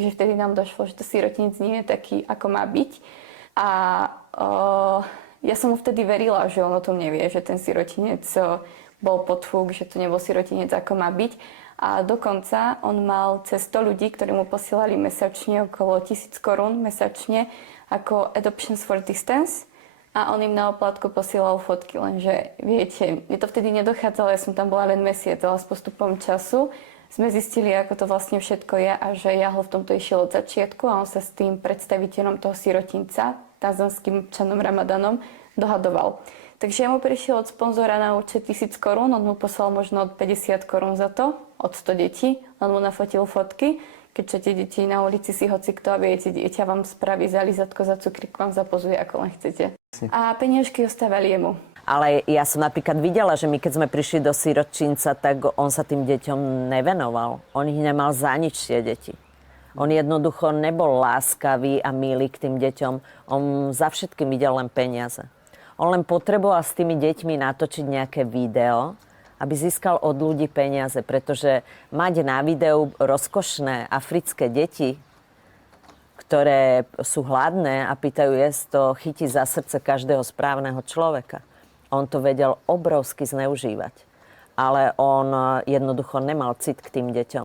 Že vtedy nám došlo, že to sirotinec nie je taký, ako má byť. A ja som mu vtedy verila, že on o tom nevie, že ten sirotinec bol podfúk, že to nebol sirotinec, ako má byť. A dokonca on mal cez 100 ľudí, ktorí mu posielali mesačne okolo 1000 korún mesačne ako Adoptions for Distance. A on im na oplátku posielal fotky, lenže viete, mne to vtedy nedochádzalo, ja som tam bola len mesiac, ale s postupom času sme zistili, ako to vlastne všetko je a že Jahol v tomto išiel od začiatku a on sa s tým predstaviteľom toho sirotinca, tanzanským občanom Ramadanom, dohadoval. Takže ja mu prišiel od sponzora na účet 1000 korún, on mu poslal možno od 50 korún za to, od 100 detí, on mu nafotil fotky, keďže tie deti na ulici si hoci kto a viete, dieťa vám spraví zalizatko za cukrík, vám zapozuje, ako len chcete. A peniažky ostávali jemu. Ale ja som napríklad videla, že my keď sme prišli do sirotčinca, tak on sa tým deťom nevenoval. On ich nemal za nič, tie deti. On jednoducho nebol láskavý a milý k tým deťom. On za všetkým videl len peniaze. On len potreboval s tými deťmi natočiť nejaké video, aby získal od ľudí peniaze, pretože mať na videu rozkošné africké deti, ktoré sú hladné a pýtajú jesť, to chytí za srdce každého správneho človeka. On to vedel obrovsky zneužívať, ale on jednoducho nemal cit k tým deťom.